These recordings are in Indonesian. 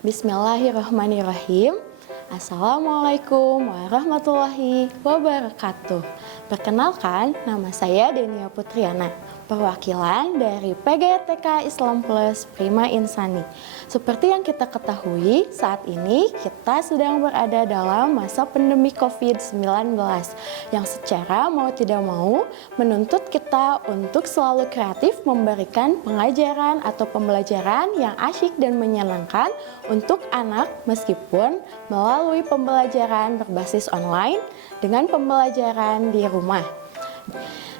Bismillahirrahmanirrahim. Assalamualaikum warahmatullahi wabarakatuh. Perkenalkan, nama saya Denia Putriana, perwakilan dari PGTK Islam Plus Prima Insani. Seperti yang kita ketahui, saat ini kita sedang berada dalam masa pandemi COVID-19 yang secara mau tidak mau menuntut kita untuk selalu kreatif memberikan pengajaran atau pembelajaran yang asyik dan menyenangkan untuk anak meskipun melalui pembelajaran berbasis online dengan pembelajaran di rumah.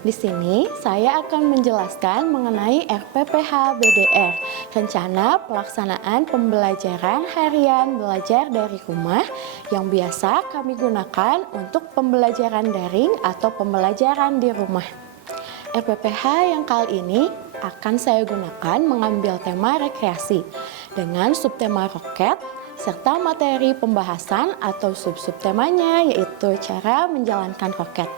Di sini saya akan menjelaskan mengenai RPPH BDR, Rencana Pelaksanaan Pembelajaran Harian Belajar dari Rumah yang biasa kami gunakan untuk pembelajaran daring atau pembelajaran di rumah. RPPH yang kali ini akan saya gunakan mengambil tema rekreasi dengan subtema roket serta materi pembahasan atau sub-subtemanya yaitu cara menjalankan roket.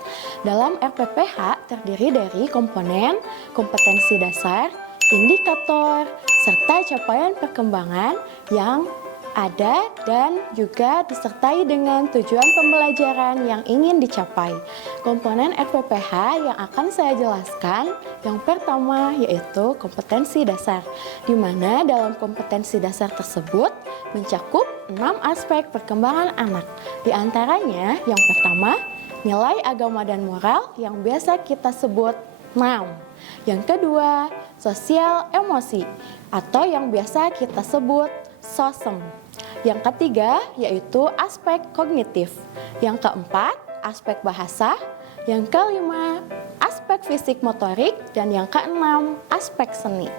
Dalam RPPH terdiri dari komponen, kompetensi dasar, indikator, serta capaian perkembangan yang ada dan juga disertai dengan tujuan pembelajaran yang ingin dicapai. Komponen RPPH yang akan saya jelaskan yang pertama yaitu kompetensi dasar, di mana dalam kompetensi dasar tersebut mencakup 6 aspek perkembangan anak. Di antaranya yang pertama, nilai agama dan moral yang biasa kita sebut NAM. Yang kedua, sosial emosi atau yang biasa kita sebut SOSEM. Yang ketiga yaitu aspek kognitif. Yang keempat, aspek bahasa. Yang kelima, aspek fisik motorik. Dan yang keenam, aspek seni.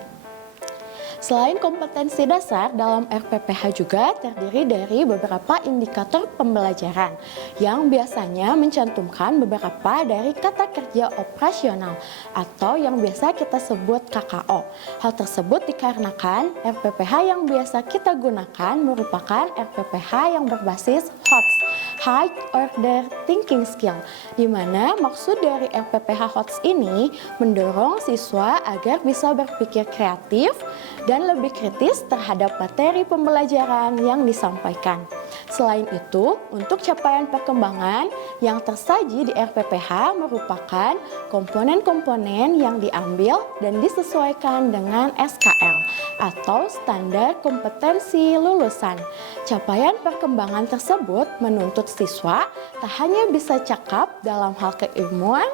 Selain kompetensi dasar, dalam RPPH juga terdiri dari beberapa indikator pembelajaran yang biasanya mencantumkan beberapa dari kata kerja operasional atau yang biasa kita sebut KKO. Hal tersebut dikarenakan RPPH yang biasa kita gunakan merupakan RPPH yang berbasis HOTS, High Order Thinking Skill, di mana maksud dari RPPH HOTS ini mendorong siswa agar bisa berpikir kreatif dan lebih kritis terhadap materi pembelajaran yang disampaikan. Selain itu, untuk capaian perkembangan yang tersaji di RPPH merupakan komponen-komponen yang diambil dan disesuaikan dengan SKL atau Standar Kompetensi Lulusan. Capaian perkembangan tersebut menuntut siswa tak hanya bisa cakap dalam hal keilmuan,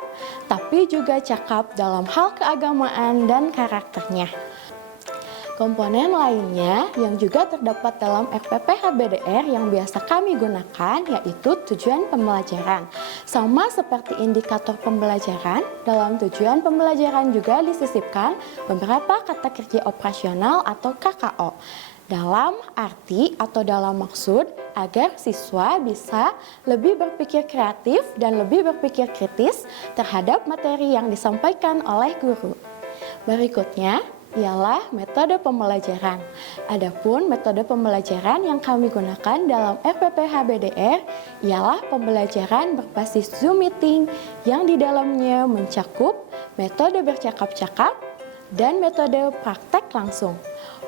tapi juga cakap dalam hal keagamaan dan karakternya. Komponen lainnya yang juga terdapat dalam RPPH BDR yang biasa kami gunakan yaitu tujuan pembelajaran. Sama seperti indikator pembelajaran, dalam tujuan pembelajaran juga disisipkan beberapa kata kerja operasional atau KKO. Dalam arti atau dalam maksud agar siswa bisa lebih berpikir kreatif dan lebih berpikir kritis terhadap materi yang disampaikan oleh guru. Berikutnya ialah metode pembelajaran. Adapun metode pembelajaran yang kami gunakan dalam RPPH BDR ialah pembelajaran berbasis Zoom meeting yang di dalamnya mencakup metode bercakap-cakap dan metode praktek langsung.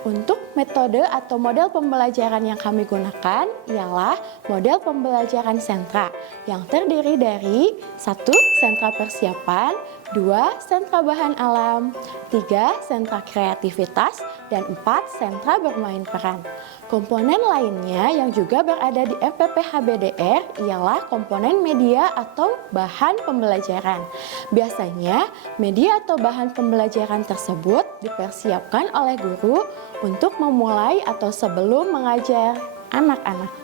Untuk metode atau model pembelajaran yang kami gunakan ialah model pembelajaran sentra yang terdiri dari 1. Sentra persiapan, 2. Sentra bahan alam, 3. Sentra kreativitas, dan 4. Sentra bermain peran. Komponen lainnya yang juga berada di RPPH BDR ialah komponen media atau bahan pembelajaran. Biasanya, media atau bahan pembelajaran tersebut dipersiapkan oleh guru untuk memulai atau sebelum mengajar anak-anak.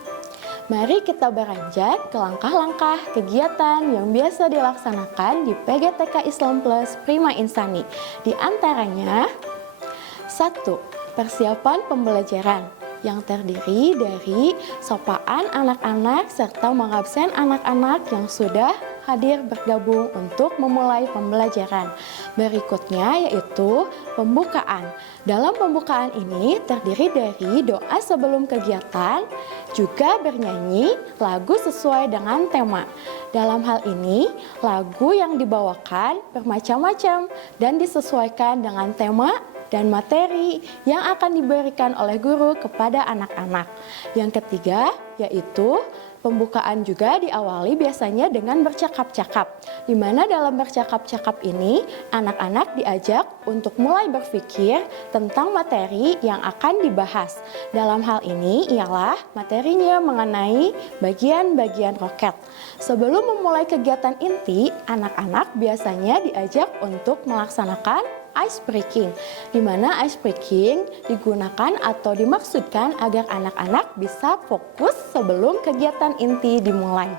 Mari kita beranjak ke langkah-langkah kegiatan yang biasa dilaksanakan di PGTK Islam Plus Prima Insani. Di antaranya, 1. Persiapan pembelajaran yang terdiri dari sapaan anak-anak serta mengabsen anak-anak yang sudah hadir bergabung untuk memulai pembelajaran. Berikutnya yaitu pembukaan. Dalam pembukaan ini terdiri dari doa sebelum kegiatan, juga bernyanyi lagu sesuai dengan tema. Dalam hal ini, lagu yang dibawakan bermacam-macam dan disesuaikan dengan tema dan materi yang akan diberikan oleh guru kepada anak-anak. Yang ketiga, yaitu pembukaan juga diawali biasanya dengan bercakap-cakap, di mana dalam bercakap-cakap ini anak-anak diajak untuk mulai berpikir tentang materi yang akan dibahas. Dalam hal ini ialah materinya mengenai bagian-bagian roket. Sebelum memulai kegiatan inti, anak-anak biasanya diajak untuk melaksanakan ice breaking, di mana ice breaking digunakan atau dimaksudkan agar anak-anak bisa fokus sebelum kegiatan inti dimulai.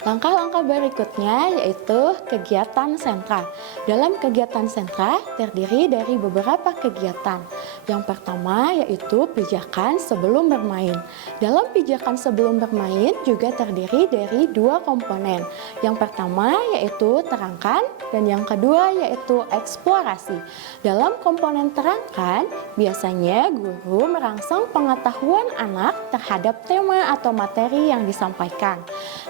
Langkah-langkah berikutnya yaitu kegiatan sentra. Dalam kegiatan sentra terdiri dari beberapa kegiatan. Yang pertama yaitu pijakan sebelum bermain. Dalam pijakan sebelum bermain juga terdiri dari dua komponen. Yang pertama yaitu terangkan dan yang kedua yaitu eksplorasi. Dalam komponen terangkan, biasanya guru merangsang pengetahuan anak terhadap tema atau materi yang disampaikan.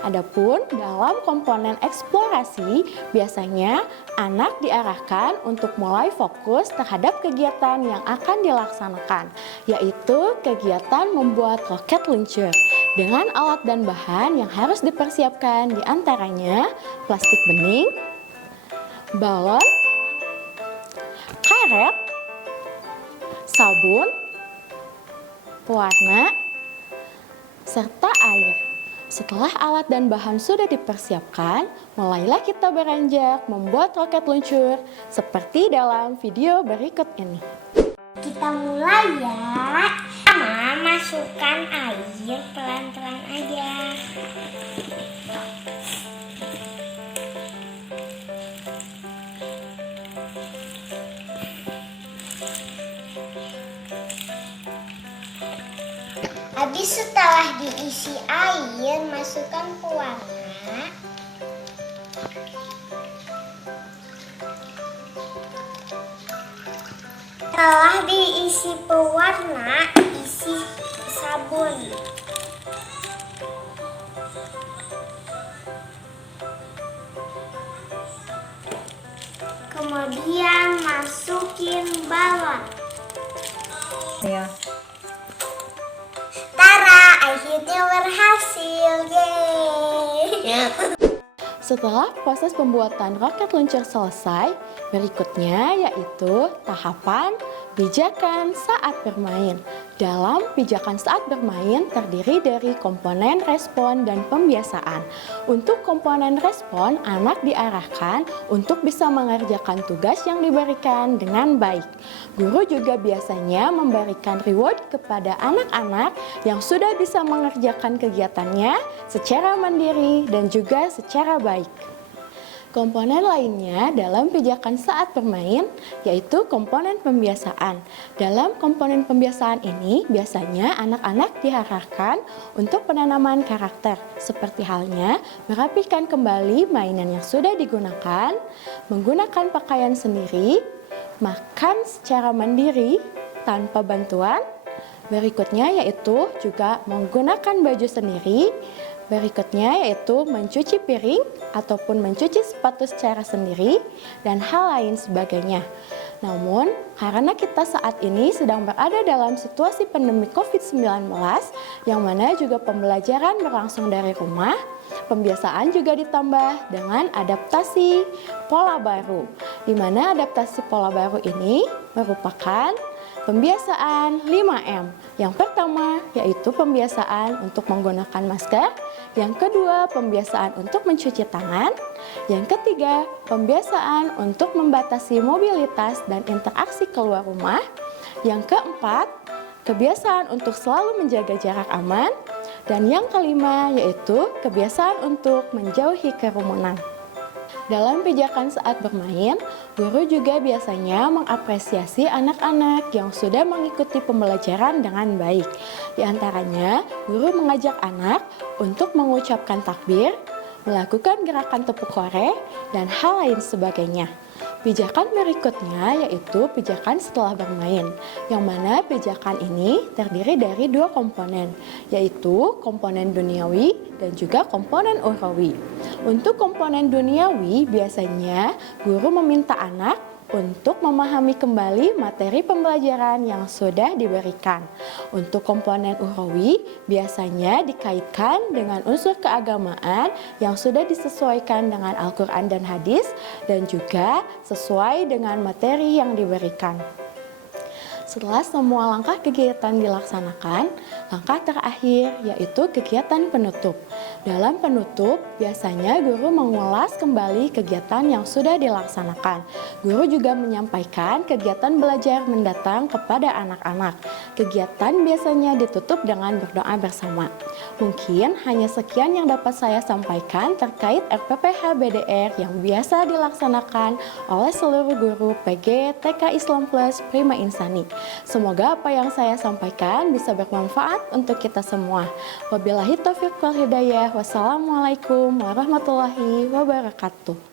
Adapun dalam komponen eksplorasi, biasanya anak diarahkan untuk mulai fokus terhadap kegiatan yang akan dilaksanakan, yaitu kegiatan membuat roket luncur dengan alat dan bahan yang harus dipersiapkan, diantaranya plastik bening, balon, karet, sabun, pewarna, serta air. Setelah alat dan bahan sudah dipersiapkan, mulailah kita beranjak membuat roket luncur seperti dalam video berikut ini. Kita mulai ya. Pertama, masukkan air pelan-pelan aja. Habis setelah diisi air, masukkan pewarna. Setelah diisi pewarna, isi sabun. Kemudian masukin balon. Ya. Akhirnya berhasil, yeay! Setelah proses pembuatan roket luncur selesai, berikutnya yaitu tahapan pijakan saat bermain. Dalam pijakan saat bermain terdiri dari komponen respon dan pembiasaan. Untuk komponen respon, anak diarahkan untuk bisa mengerjakan tugas yang diberikan dengan baik. Guru juga biasanya memberikan reward kepada anak-anak yang sudah bisa mengerjakan kegiatannya secara mandiri dan juga secara baik. Komponen lainnya dalam pijakan saat bermain yaitu komponen pembiasaan. Dalam komponen pembiasaan ini biasanya anak-anak diarahkan untuk penanaman karakter, seperti halnya merapikan kembali mainan yang sudah digunakan, menggunakan pakaian sendiri, makan secara mandiri tanpa bantuan. Berikutnya yaitu juga menggunakan baju sendiri. Berikutnya yaitu mencuci piring ataupun mencuci sepatu secara sendiri dan hal lain sebagainya. Namun, karena kita saat ini sedang berada dalam situasi pandemi COVID-19 yang mana juga pembelajaran berlangsung dari rumah, pembiasaan juga ditambah dengan adaptasi pola baru, di mana adaptasi pola baru ini merupakan pembiasaan 5M. Yang pertama yaitu pembiasaan untuk menggunakan masker, yang kedua pembiasaan untuk mencuci tangan, yang ketiga pembiasaan untuk membatasi mobilitas dan interaksi keluar rumah, yang keempat kebiasaan untuk selalu menjaga jarak aman, dan yang kelima yaitu kebiasaan untuk menjauhi kerumunan. Dalam pijakan saat bermain, guru juga biasanya mengapresiasi anak-anak yang sudah mengikuti pembelajaran dengan baik. Di antaranya, guru mengajak anak untuk mengucapkan takbir, melakukan gerakan tepuk kore, dan hal lain sebagainya. Pijakan berikutnya yaitu pijakan setelah bermain, yang mana pijakan ini terdiri dari dua komponen, yaitu komponen duniawi dan juga komponen ukhrawi. Untuk komponen duniawi, biasanya guru meminta anak untuk memahami kembali materi pembelajaran yang sudah diberikan. Untuk komponen ukhrawi biasanya dikaitkan dengan unsur keagamaan yang sudah disesuaikan dengan Al-Quran dan hadis dan juga sesuai dengan materi yang diberikan. Setelah semua langkah kegiatan dilaksanakan, langkah terakhir yaitu kegiatan penutup. Dalam penutup, biasanya guru mengulas kembali kegiatan yang sudah dilaksanakan. Guru juga menyampaikan kegiatan belajar mendatang kepada anak-anak. Kegiatan biasanya ditutup dengan berdoa bersama. Mungkin hanya sekian yang dapat saya sampaikan terkait RPPH BDR yang biasa dilaksanakan oleh seluruh guru PG TK Islam Plus Prima Insani. Semoga apa yang saya sampaikan bisa bermanfaat untuk kita semua. Wabillahi taufiq wal hidayah. Wassalamualaikum warahmatullahi wabarakatuh.